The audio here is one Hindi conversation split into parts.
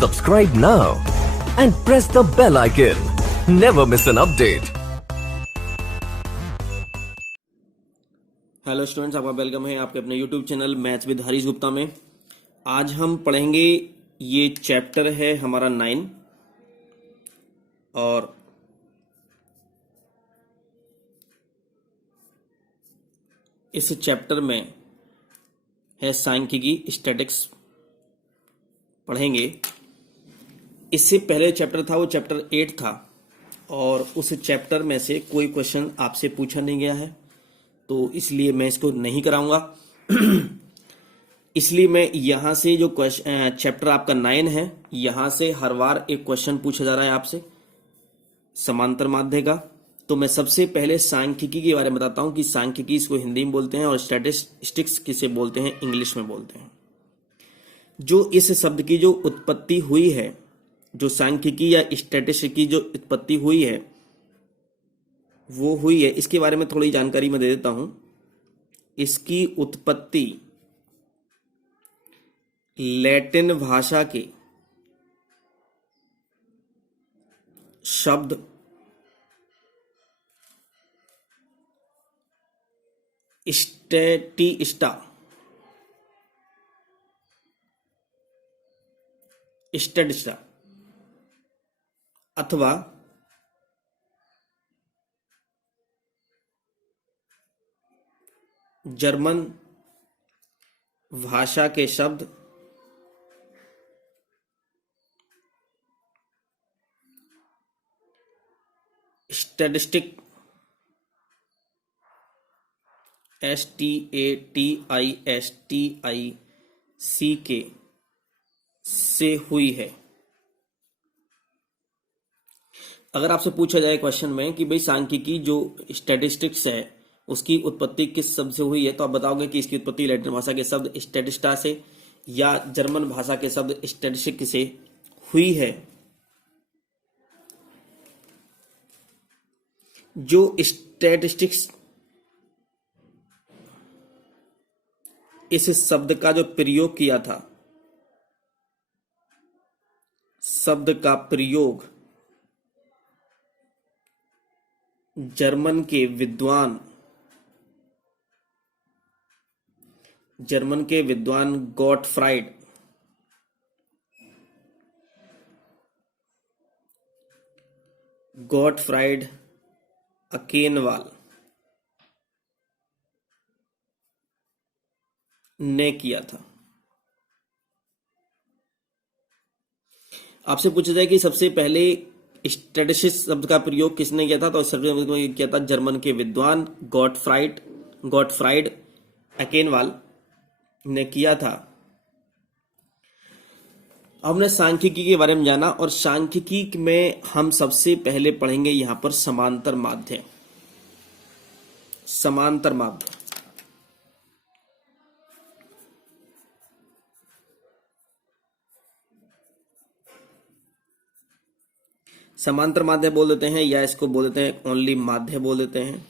Subscribe now and press the bell icon. Never miss an update. Hello students, आपका वेलकम है आपके अपने YouTube channel maths with Harish Gupta में। आज हम पढ़ेंगे, ये चैप्टर है हमारा 9 और इस चैप्टर में है सांख्यिकी, स्टैटिक्स पढ़ेंगे। इससे पहले चैप्टर था वो चैप्टर 8 था और उस चैप्टर में से कोई क्वेश्चन आपसे पूछा नहीं गया है, तो इसलिए मैं इसको नहीं कराऊंगा। इसलिए मैं यहां से जो क्वेश्चन चैप्टर आपका 9 है, यहां से हर बार एक क्वेश्चन पूछा जा रहा है आपसे समांतर माध्य का। तो मैं सबसे पहले सांख्यिकी के बारे में बताता हूं कि सांख्यिकी इसको हिंदी में बोलते हैं और स्टैटिस्टिक्स किसे बोलते हैं, इंग्लिश में बोलते हैं। जो इस शब्द की जो उत्पत्ति हुई है, जो सांख्यिकी या स्टैटिस्टिक्स की जो उत्पत्ति हुई है वो हुई है, इसके बारे में थोड़ी जानकारी मैं दे देता हूं। इसकी उत्पत्ति लैटिन भाषा के शब्द स्टैटिस्टा अथवा जर्मन भाषा के शब्द स्टैटिस्टिक STATISTIC से हुई है। अगर आपसे पूछा जाए क्वेश्चन में कि भाई सांख्यिकी जो स्टैटिस्टिक्स है उसकी उत्पत्ति किस शब्द से हुई है, तो आप बताओगे कि इसकी उत्पत्ति लैटिन भाषा के शब्द स्टैटिस्टा से या जर्मन भाषा के शब्द स्टैटिस्टिक से हुई है। जो स्टैटिस्टिक्स इस शब्द का जो प्रयोग किया था, शब्द का प्रयोग जर्मन के विद्वान गॉटफ्राइड अकेनवाल ने किया था। आपसे पूछा जाए कि सबसे पहले स्टैटिस्टिक्स शब्द का प्रयोग किसने किया था, तो सबसे पहले किया था जर्मन के विद्वान गॉटफ्राइड अकेनवाल ने किया था। हमने सांख्यिकी के बारे में जाना और सांख्यिकी में हम सबसे पहले पढ़ेंगे यहां पर समांतर माध्य। समांतर माध्य बोल देते हैं या इसको बोल देते हैं ओनली माध्य बोल देते हैं।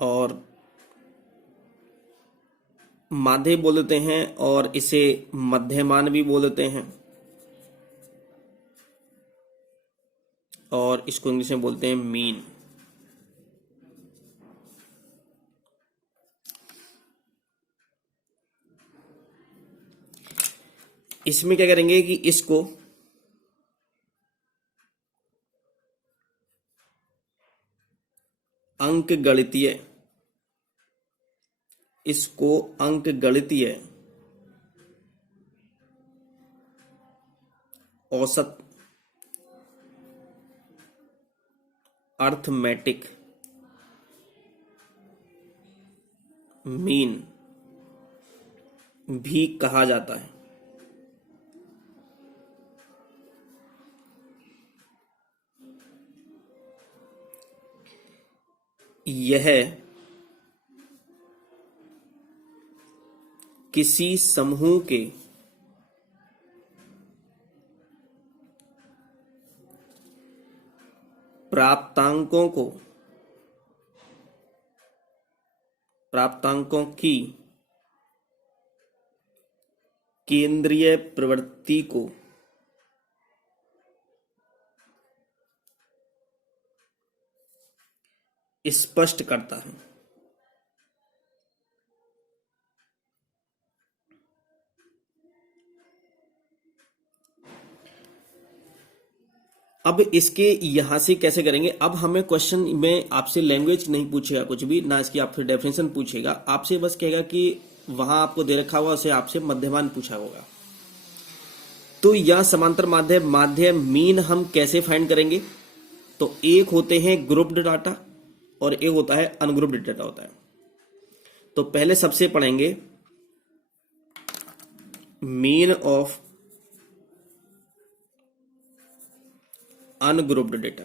और माध्य बोल देते हैं और इसे मध्यमान भी बोल देते हैं और इसको इंग्लिश में बोलते हैं मीन। इसमें क्या करेंगे कि इसको अंकगणितीय औसत अर्थमेटिक मीन भी कहा जाता है। यह किसी समूह के प्राप्तांकों को प्राप्तांकों की केंद्रीय प्रवृत्ति को स्पष्ट करता है। अब इसके यहां से कैसे करेंगे? अब हमें क्वेश्चन में आपसे लैंग्वेज नहीं पूछेगा कुछ भी, ना इसकी आपसे डेफिनेशन पूछेगा, आपसे बस कहेगा कि वहां आपको दे रखा हुआ उसे आपसे मध्यमान पूछा होगा। तो यह समांतर माध्य मीन हम कैसे फाइंड करेंगे? तो एक होते हैं ग्रुप्ड डाटा और एक होता है अनग्रुप्ड डाटा होता है। तो पहले सबसे पढ़ेंगे mean of ungrouped data.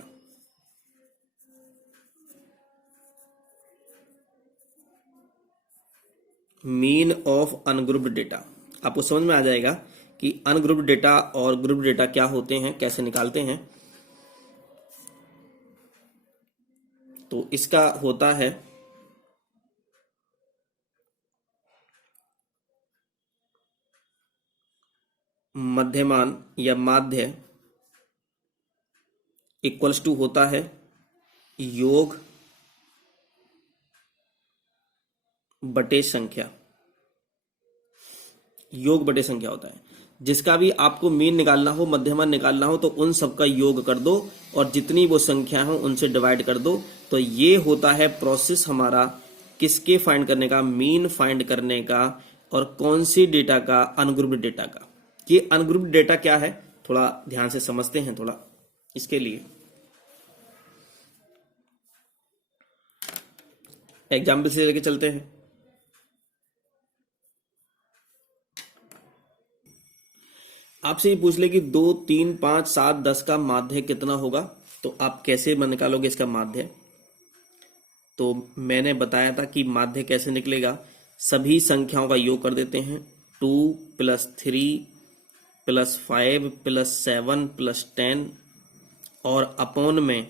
Mean of ungrouped data आपको समझ में आ जाएगा कि अनग्रुप्ड डेटा और ग्रुप्ड डेटा क्या होते हैं, कैसे निकालते हैं। तो इसका होता है मध्यमान या माध्य इक्वल्स टू होता है योग बटे संख्या। योग बटे संख्या होता है। जिसका भी आपको मीन निकालना हो, मध्यमान निकालना हो, तो उन सबका योग कर दो और जितनी वो संख्या हो उनसे डिवाइड कर दो। तो ये होता है प्रोसेस हमारा किसके फाइंड करने का? मीन फाइंड करने का। और कौन सी डेटा का? अनग्रुप्ड डेटा का। ये अनग्रुप्ड डेटा क्या है थोड़ा ध्यान से समझते हैं। थोड़ा इसके लिए एग्जाम्पल से लेके चलते हैं। आपसे ये पूछ ले कि 2, 3, 5, 7, 10 का माध्य कितना होगा, तो आप कैसे निकालोगे इसका माध्य? तो मैंने बताया था कि माध्य कैसे निकलेगा। सभी संख्याओं का योग कर देते हैं। 2 + 3 + 5 + 7 + 10 और अपॉन में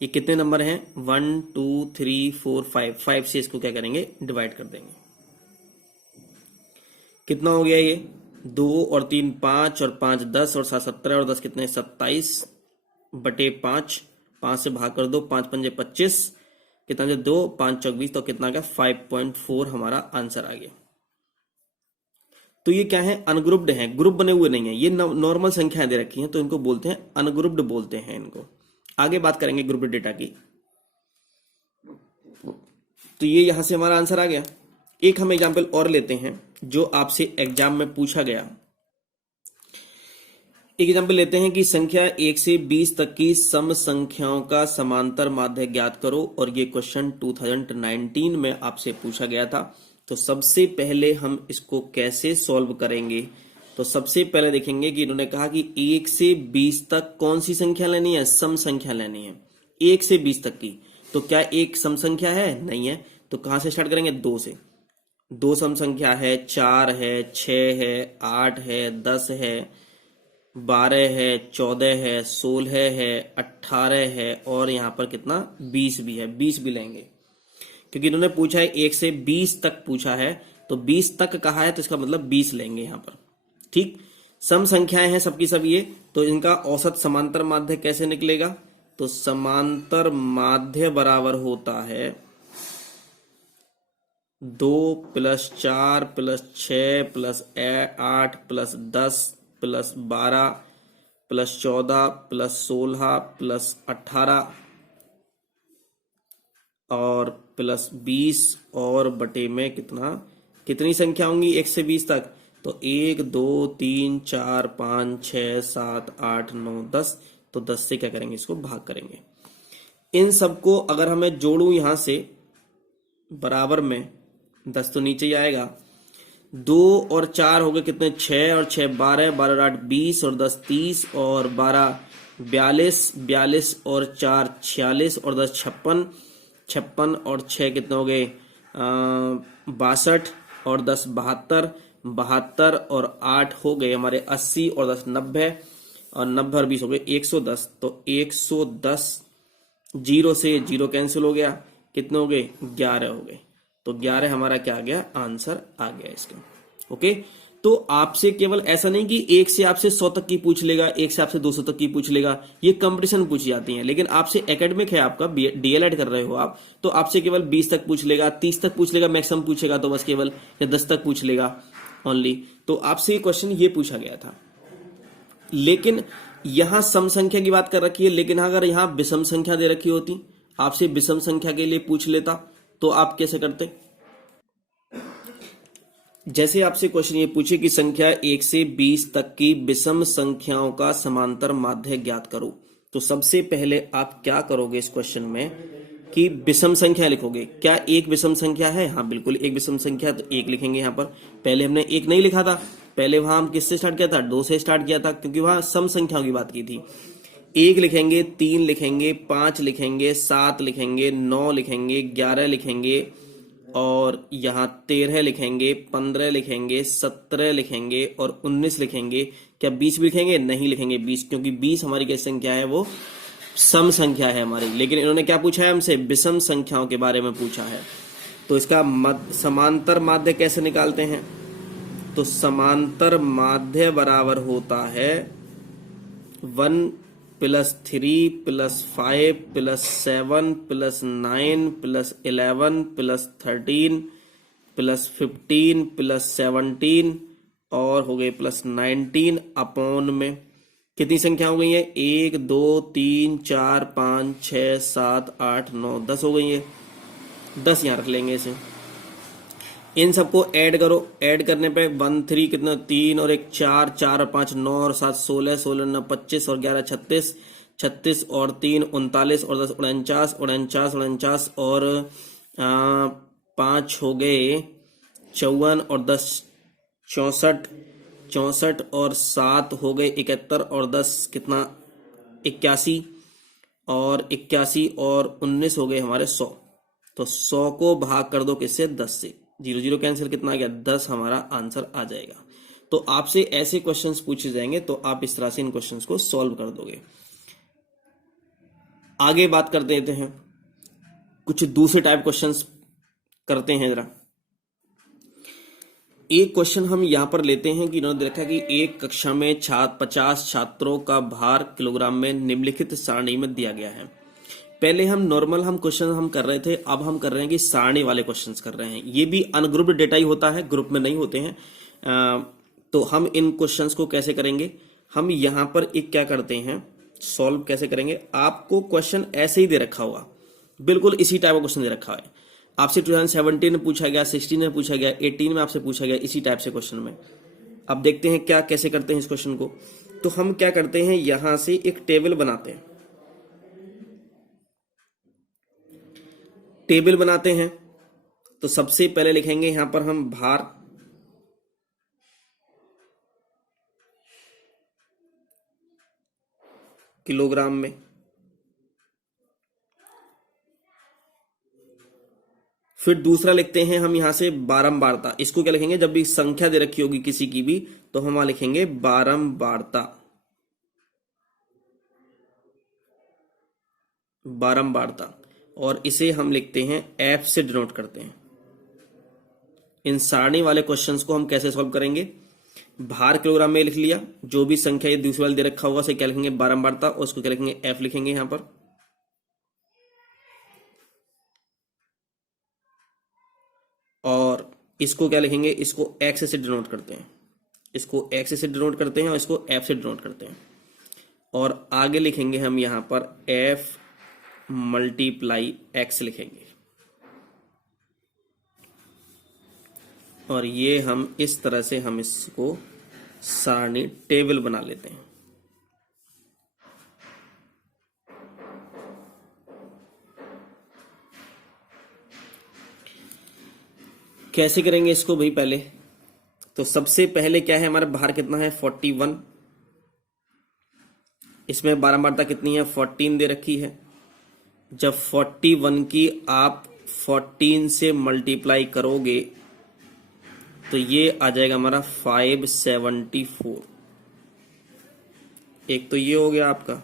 ये कितने नंबर हैं? 1, 2, 3, 4, 5 से इसको क्या करेंगे? डिवाइड कर देंगे। कितना हो गया ये? 2 और 3 5 और 5 10 और 7 17 और 10 कितने? 27 बटे 5। 5 से भाग कर दो। 5 पंजे 25, कितना? 2 5 चौक 20, तो कितना आ गया? 5.4 हमारा आंसर आ गया। तो ये क्या है? अनग्रुप्ड है, ग्रुप बने हुए नहीं है। ये नॉर्मल संख्याएं दे रखी हैं तो इनको बोलते हैं अनग्रुप्ड बोलते हैं इनको। आगे बात करेंगे ग्रुप्ड डेटा की। तो ये यहां से हमारा आंसर आ गया। एक हम एग्जांपल और लेते हैं जो आपसे एग्जाम में पूछा गया। एक एग्जांपल लेते हैं कि संख्या 1 से 20 तक की सम संख्याओं का समांतर माध्य ज्ञात करो। और ये क्वेश्चन 2019 में आपसे पूछा गया था। तो सबसे पहले हम इसको कैसे सॉल्व करेंगे? तो सबसे पहले देखेंगे कि इन्होंने कहा कि 1 से 20 तक कौन सी संख्या लेनी है? सम संख्या लेनी है 1 से 20 तक की। तो क्या एक सम संख्या है? नहीं है। तो कहां से स्टार्ट करेंगे? 2 से। 2 सम संख्या है, 4 है, 6 है, 8 है, 10 है, 12 है, 14 है, 16 है, 18 है और यहाँ पर कितना? 20 भी है। 20 भी लेंगे क्योंकि इन्होंने पूछा है 1 से 20 तक पूछा है। तो 20 तक कहा है तो इसका मतलब 20 लेंगे यहाँ पर। ठीक, सम संख्याएं हैं सबकी सब ये। तो इनका औसत समांतर माध्य कैसे निकलेगा? तो समांतर माध्य बराबर होता है 2 + 4 + 6 + 8 + 10 + 12 + 14 + 16 + 18 और + 20 और बटे में कितना? कितनी संख्या होंगी 1 से 20 तक? तो 1 2 3 4 5 6 7 8 9 10। तो 10 से क्या करेंगे? इसको भाग करेंगे। इन सबको अगर हमें जोड़ूं यहां से बराबर में 10 तो नीचे ही आएगा। 2 और 4 हो गए कितने? 6 और 6 12, 12 और 8 20 और 10 30 और 12 42, 42 और 4 46 और 10 56, 56 और 6 कितने हो गए? 62 और 10 72, 72 और 8 हो गए हमारे 80 और 10 90 और 90 और 20 हो गए 110। तो 110, 0 से 0 कैंसिल हो गया, कितने हो गए? 11 हो गए। तो 11 हमारा क्या आ गया, आंसर आ गया इसका। ओके, तो आपसे केवल ऐसा नहीं कि एक से आपसे 100 तक की पूछ लेगा, एक से आपसे 200 तक की पूछ लेगा, ये कंपटीशन पूछी जाती हैं। लेकिन आपसे एकेडमिक है, आपका डीएलएड कर रहे हो आप, तो आपसे केवल 20 तक पूछ लेगा, 30 तक पूछ लेगा, मैक्सिमम पूछेगा तो बस केवल, या 10 तक पूछ लेगा ओनली। तो आपसे ये क्वेश्चन ये पूछा गया था। लेकिन यहां सम संख्या की बात कर रखी है, लेकिन अगर यहां विषम संख्या दे रखी होती, आपसे विषम संख्या के लिए पूछ लेता, तो आप कैसे करते? जैसे आपसे क्वेश्चन ये पूछे कि संख्या 1 से 20 तक की विषम संख्याओं का समांतर माध्य ज्ञात करो, तो सबसे पहले आप क्या करोगे इस क्वेश्चन में कि विषम संख्या लिखोगे। क्या एक विषम संख्या है? हाँ बिल्कुल एक विषम संख्या, तो एक लिखेंगे यहाँ पर। पहले हमने एक नहीं लिखा था, पहले वहां हम किससे स्टार्ट किया था, 2 से स्टार्ट किया था, क्योंकि वहां सम संख्याओं की बात की थी। 1 लिखेंगे, 3 लिखेंगे, 5 लिखेंगे, 7 लिखेंगे, 9 लिखेंगे, 11 लिखेंगे, और यहाँ 13 लिखेंगे, 15 लिखेंगे, 17 लिखेंगे और 19 लिखेंगे। क्या 20 भी लिखेंगे? नहीं लिखेंगे 20, क्योंकि 20 हमारी क्या संख्या है, वो सम संख्या है हमारी। लेकिन इन्होंने क्या पूछा है हमसे, विषम संख्याओं के बारे में पूछा है। तो इसका समांतर माध्य कैसे निकालते हैं? तो समांतर माध्य बराबर होता है 1 + 3 + 5 + 7 + 9 + 11 + 13 + 15 + 17 और हो गए +19 अपॉन में कितनी संख्या हो गई है, 1 2 3 4 5 6 7 8 9 10 हो गई है। 10 यहाँ रख लेंगे इसे। इन सबको ऐड करो, ऐड करने पे 1 3 कितना, 3 और 1 4, 4 और 5 9 और 7 16, 16 9 25 और 11 36, 36 और 3 39 और 10 49, 49 49 और 5 हो गए 54 और 10 64, 64 और 7 हो गए 71 और 10 कितना 81, और 81 और 19 हो गए हमारे 100। तो 100 को भाग कर दो किससे, 10 से। 0 0 कैंसिल, कितना आ गया, 10 हमारा आंसर आ जाएगा। तो आपसे ऐसे क्वेश्चंस पूछे जाएंगे, तो आप इस तरह से इन क्वेश्चंस को सॉल्व कर दोगे। आगे बात कर देते हैं, कुछ दूसरे टाइप क्वेश्चंस करते हैं जरा। एक क्वेश्चन हम यहां पर लेते हैं कि इन्होंने देखा कि एक कक्षा में 50 छात्रों का भार किलोग्राम में निम्नलिखित सारणी में दिया गया है। पहले हम नॉर्मल क्वेश्चन हम कर रहे थे, अब हम कर रहे हैं कि सारणी वाले क्वेश्चंस कर रहे हैं। ये भी अनग्रुप्ड डेटा ही होता है, ग्रुप में नहीं होते हैं। तो हम इन क्वेश्चंस को कैसे करेंगे, हम यहां पर एक क्या करते हैं, सॉल्व कैसे करेंगे। आपको क्वेश्चन ऐसे ही दे रखा होगा, बिल्कुल इसी टाइप का क्वेश्चन दे रखा है। आपसे 2017 में पूछा गया, 16 में पूछा गया, 18 में आपसे पूछा गया, इसी टाइप से क्वेश्चन में। अब देखते हैं क्या कैसे करते हैं इस क्वेश्चन को। तो हम क्या करते हैं, यहां से एक टेबल बनाते हैं। टेबल बनाते हैं तो सबसे पहले लिखेंगे यहां पर हम भार, किलोग्राम में। फिर दूसरा लिखते हैं हम यहां से बारंबारता। इसको क्या लिखेंगे, जब भी संख्या दे रखी होगी किसी की भी, तो हम वहां लिखेंगे बारंबारता, बारंबारता। और इसे हम लिखते हैं एफ से डिनोट करते हैं। इन सारणी वाले क्वेश्चंस को हम कैसे सॉल्व करेंगे, भार किलोग्राम में लिख लिया, जो भी संख्या ये दूसरे वाले दे रखा होगा उसे क्या लिखेंगे, बारंबारता, और उसको क्या लिखेंगे, एफ लिखेंगे यहां पर। और इसको क्या लिखेंगे, इसको एक्स से डिनोट करते हैं, इसको एक्स से डिनोट करते हैं और इसको एफ से डिनोट करते हैं। और आगे लिखेंगे हम यहां पर एफ मल्टीप्लाई एक्स लिखेंगे। और ये हम इस तरह से हम इसको सारणी टेबल बना लेते हैं। कैसे करेंगे इसको भाई, पहले तो सबसे पहले क्या है, हमारा भार कितना है 41, इसमें बारंबारता कितनी है 14 दे रखी है। जब 41 की आप 14 से मल्टीप्लाई करोगे तो ये आ जाएगा हमारा 574। एक तो ये हो गया आपका।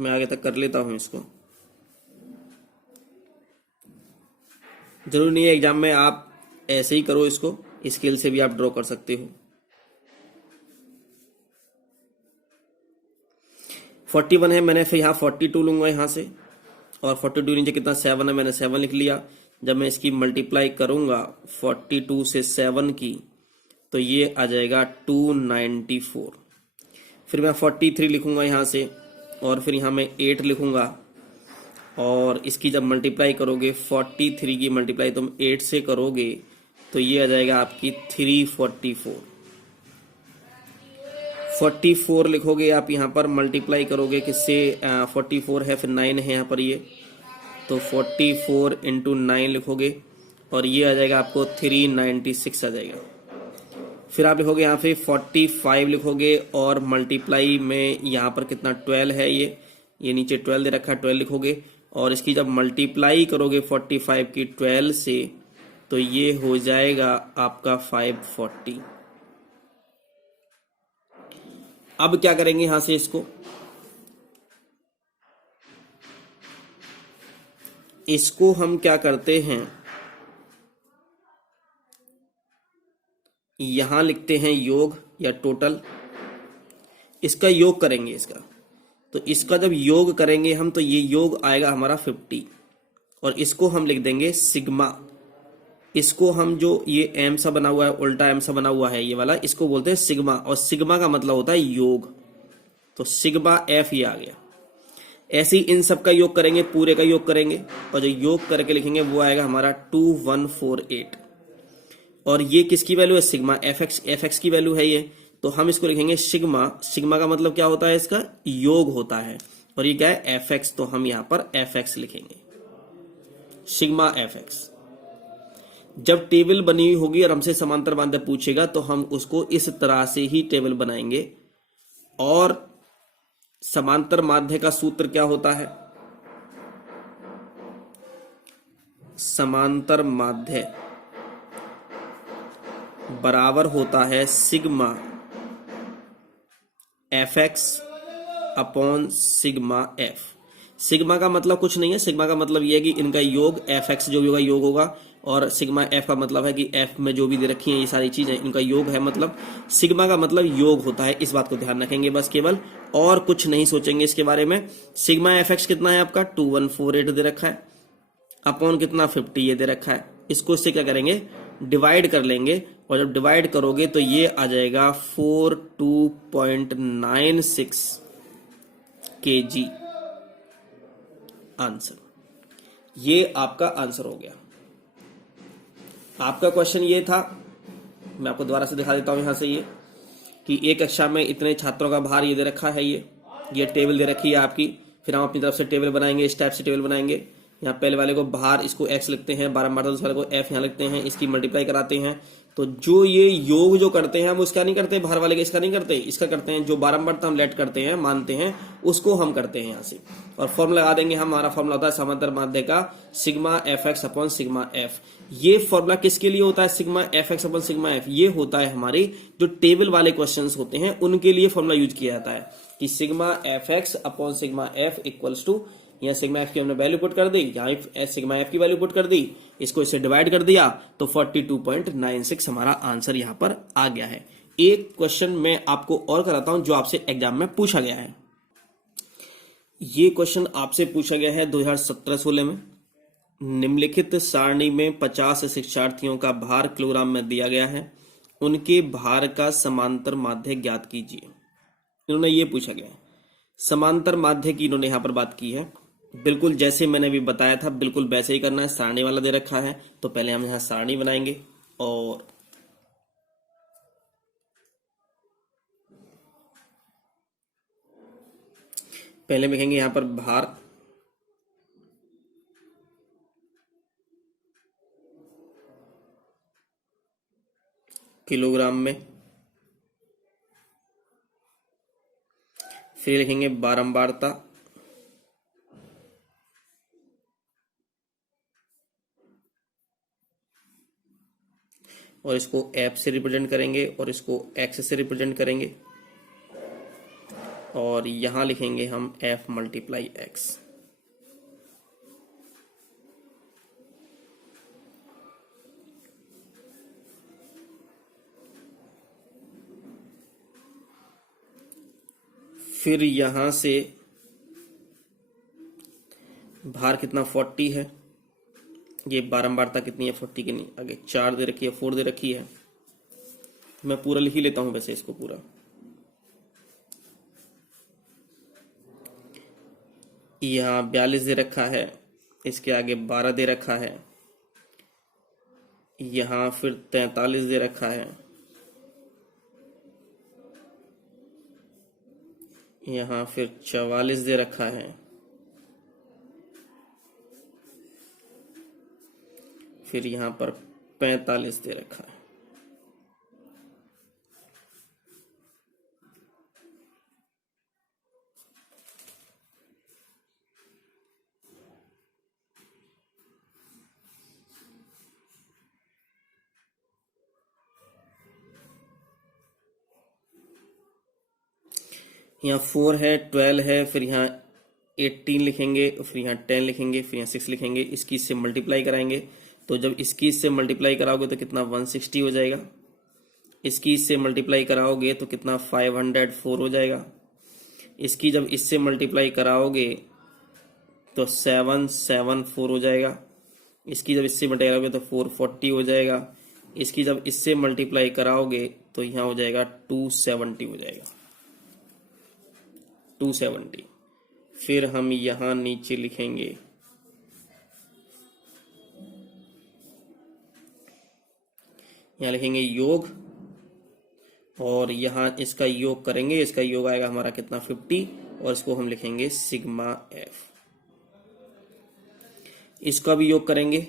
मैं आगे तक कर लेता हूं इसको। जरूरी नहीं है एग्जाम में आप ऐसे ही करो, इसको स्केल से भी आप ड्रॉ कर सकते हो। 41 है, मैंने फिर यहाँ 42 लूंगा यहाँ से, और 42 नीचे कितना 7 है, मैंने 7 लिख लिया। जब मैं इसकी मल्टीप्लाई करूंगा 42 से 7 की, तो ये आ जाएगा 294। फिर मैं 43 लिखूंगा यहाँ से, और फिर यहाँ मैं 8 लिखूंगा, और इसकी जब मल्टीप्लाई करोगे 43 की मल्टीप्लाई तुम 8 से करोगे तो ये आ जाएगा आपकी 344। 44 लिखोगे आप यहाँ पर, मल्टीप्लाई करोगे किससे, 44 है फिर 9 है यहाँ पर ये, तो 44 इंटू 9 लिखोगे और ये आ जाएगा आपको 396 आ जाएगा। फिर आप लिखोगे यहाँ पे 45 लिखोगे और मल्टीप्लाई में यहाँ पर कितना 12 है, ये नीचे 12 दे रखा है, 12 लिखोगे और इसकी जब मल्टीप्लाई करोगे 45 की 12 से तो ये हो जाएगा आपका 540। अब क्या करेंगे यहां से, इसको हम क्या करते हैं, यहां लिखते हैं योग या टोटल, इसका योग करेंगे इसका, तो इसका जब योग करेंगे हम तो ये योग आएगा हमारा 50 और इसको हम लिख देंगे सिग्मा। इसको हम जो ये एम सा बना हुआ है, उल्टा एम सा बना हुआ है ये वाला, इसको बोलते हैं सिग्मा, और सिग्मा का मतलब होता है योग, तो सिग्मा एफ ये आ गया। ऐसे ही इन सब का योग करेंगे, पूरे का योग करेंगे और जो योग करके लिखेंगे वो आएगा हमारा 2148। और ये किसकी वैल्यू है, सिग्मा एफ एक्स की वैल्यू है ये, तो हम इसको लिखेंगे सिग्मा। सिग्मा का मतलब क्या होता है, इसका योग होता है, और ये क्या है एफ एक्स, तो हम यहां पर एफ एक्स लिखेंगे, सिग्मा एफ एक्स। जब टेबल बनी हुई होगी और हमसे समांतर माध्य पूछेगा तो हम उसको इस तरह से ही टेबल बनाएंगे। और समांतर माध्य का सूत्र क्या होता है, समांतर माध्य बराबर होता है sigma f x upon sigma F. Sigma का मतलब कुछ नहीं है, सिग्मा का मतलब यह है कि इनका योग एफ एक्स जो भी होगा योग होगा, और सिग्मा एफ का मतलब है कि एफ में जो भी दे रखी है ये सारी चीजें इनका योग है, मतलब सिग्मा का मतलब योग होता है। इस बात को ध्यान रखेंगे बस केवल, और कुछ नहीं सोचेंगे इसके बारे में। सिग्मा एफ एक्स कितना है आपका 2148 दे रखा है, अपॉन कितना 50 ये दे रखा है। इसको इससे क्या करेंगे, डिवाइड कर लेंगे, और जब डिवाइड करोगे तो ये आ जाएगा 42.96 kg आंसर। ये आपका आंसर हो गया। आपका क्वेश्चन ये था, मैं आपको दोबारा से दिखा देता हूं यहां से, ये कि एक कक्षा में इतने छात्रों का भार ये दे रखा है, ये टेबल दे रखी है आपकी। फिर हम अपनी तरफ से टेबल बनाएंगे, इस टाइप से टेबल बनाएंगे। यहाँ पहले वाले को भार, इसको एक्स लिखते हैं, बारंबार दूसरे वाले को एफ यहाँ लिखते हैं, इसकी मल्टीप्लाई कराते हैं। तो जो ये योग जो करते हैं हम उसका नहीं करते, भार वाले का इसका नहीं करते, इसका करते हैं। जो बारंबार हम लेट करते हैं, मानते हैं, उसको हम करते हैं यहाँ से। और फॉर्मूला लगा देंगे, हमारा फॉर्मूला होता है समांतर माध्य का sigma f x upon sigma F. ये फॉर्मूला किसके लिए होता है, sigma f x upon sigma F, ये होता है हमारे जो टेबल वाले क्वेश्चंस होते हैं उनके लिए फॉर्मूला यूज किया जाता है कि sigma f x upon sigma f equals to, यहाँ सिग्मा एफ की हमने वैल्यू पुट कर दी, यहाँ सिग्मा एफ की वैल्यू पुट कर दी, इसको इससे डिवाइड कर दिया तो 42.96 हमारा आंसर यहाँ पर आ गया है। एक क्वेश्चन मैं आपको और कराता हूं जो आपसे एग्जाम में पूछा गया है। ये क्वेश्चन आपसे पूछा गया है 2017-16 में। निम्नलिखित सारणी में 50 शिक्षार्थियों का भार किलोग्राम में दिया गया है, उनके भार का समांतर माध्य ज्ञात कीजिए। इन्होंने ये पूछा गया है, समांतर माध्य की इन्होंने यहां पर बात की है। बिल्कुल जैसे मैंने अभी बताया था बिल्कुल वैसे ही करना है। सारणी वाला दे रखा है तो पहले हम यहां सारणी बनाएंगे, और पहले लिखेंगे यहां पर भार, किलोग्राम में, फिर लिखेंगे बारंबारता, और इसको एफ से रिप्रेजेंट करेंगे और इसको एक्स से रिप्रेजेंट करेंगे। और यहां लिखेंगे हम f मल्टीप्लाई x। फिर यहां से भार कितना 40 है, ये बारंबारता कितनी है 40 की, नहीं आगे 4 दे रखी है 4 दे रखी है, मैं पूरा लिख ही लेता हूं वैसे इसको पूरा। यहाँ 42 दे रखा है, इसके आगे 12 दे रखा है, यहाँ फिर 43 दे रखा है, यहाँ फिर 44 दे रखा है, फिर यहाँ पर 45 दे रखा है। यहाँ 4 है, 12 है, फिर यहाँ 18 लिखेंगे, फिर यहाँ 10 लिखेंगे, फिर यहाँ 6 लिखेंगे, इसकी इससे मल्टीप्लाई कराएंगे। तो जब इसकी इससे मल्टीप्लाई कराओगे तो कितना 160 हो जाएगा, इसकी इससे मल्टीप्लाई कराओगे तो कितना 504 हो जाएगा, इसकी जब इससे मल्टीप्लाई कराओगे तो 774 हो जाएगा, इसकी जब इससे मल्टीप्लाई कराओगे तो 440 हो जाएगा, इसकी जब इससे मल्टीप्लाई कराओगे तो यहाँ हो जाएगा 270 हो जाएगा, 270। फिर हम यहां नीचे लिखेंगे यहां लिखेंगे योग, और यहां इसका योग करेंगे, इसका योग आएगा हमारा कितना 50, और इसको हम लिखेंगे सिग्मा एफ। इसका भी योग करेंगे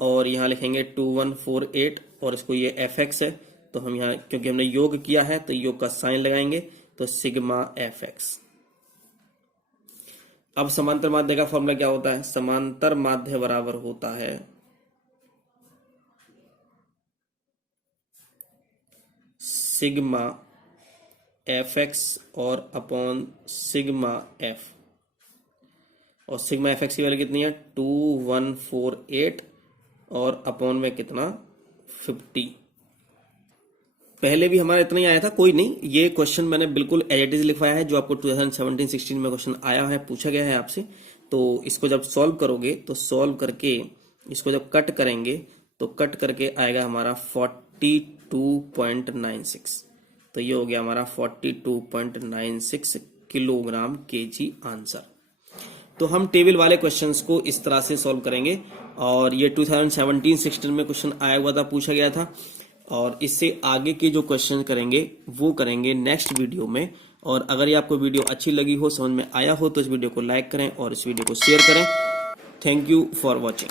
और यहां लिखेंगे 2148, और इसको ये एफ एक्स है, तो हम यहां क्योंकि हमने योग किया है तो योग का साइन लगाएंगे, तो सिग्मा एफ एक्स। अब समांतर माध्य का फॉर्मूला क्या होता है, समांतर माध्य बराबर होता है सिग्मा एफ एक्स और अपॉन सिग्मा एफ, और सिग्मा एफ एक्स की वैल्यू कितनी है 2148, और अपॉन में कितना 50। पहले भी हमारा इतना ही आया था, कोई नहीं, ये क्वेश्चन मैंने बिल्कुल एज इट इज लिखवाया है जो आपको 2017-16 में क्वेश्चन आया है, पूछा गया है आपसे। तो इसको जब सॉल्व करोगे तो सॉल्व करके इसको जब कट करेंगे तो कट करके आएगा हमारा 42.96, तो ये हो गया हमारा 42.96 किलोग्राम केजी आंसर। तो हम टेबल वाले क्वेश्चंस को इस तरह से सॉल्व करेंगे, और ये 2017-16 में क्वेश्चन आया हुआ था, पूछा गया था, और इससे आगे के जो क्वेश्चन करेंगे वो करेंगे नेक्स्ट वीडियो में। और अगर ये आपको वीडियो अच्छी लगी हो, समझ में आया हो, तो इस वीडियो को लाइक करें और इस वीडियो को शेयर करें। Thank you for watching.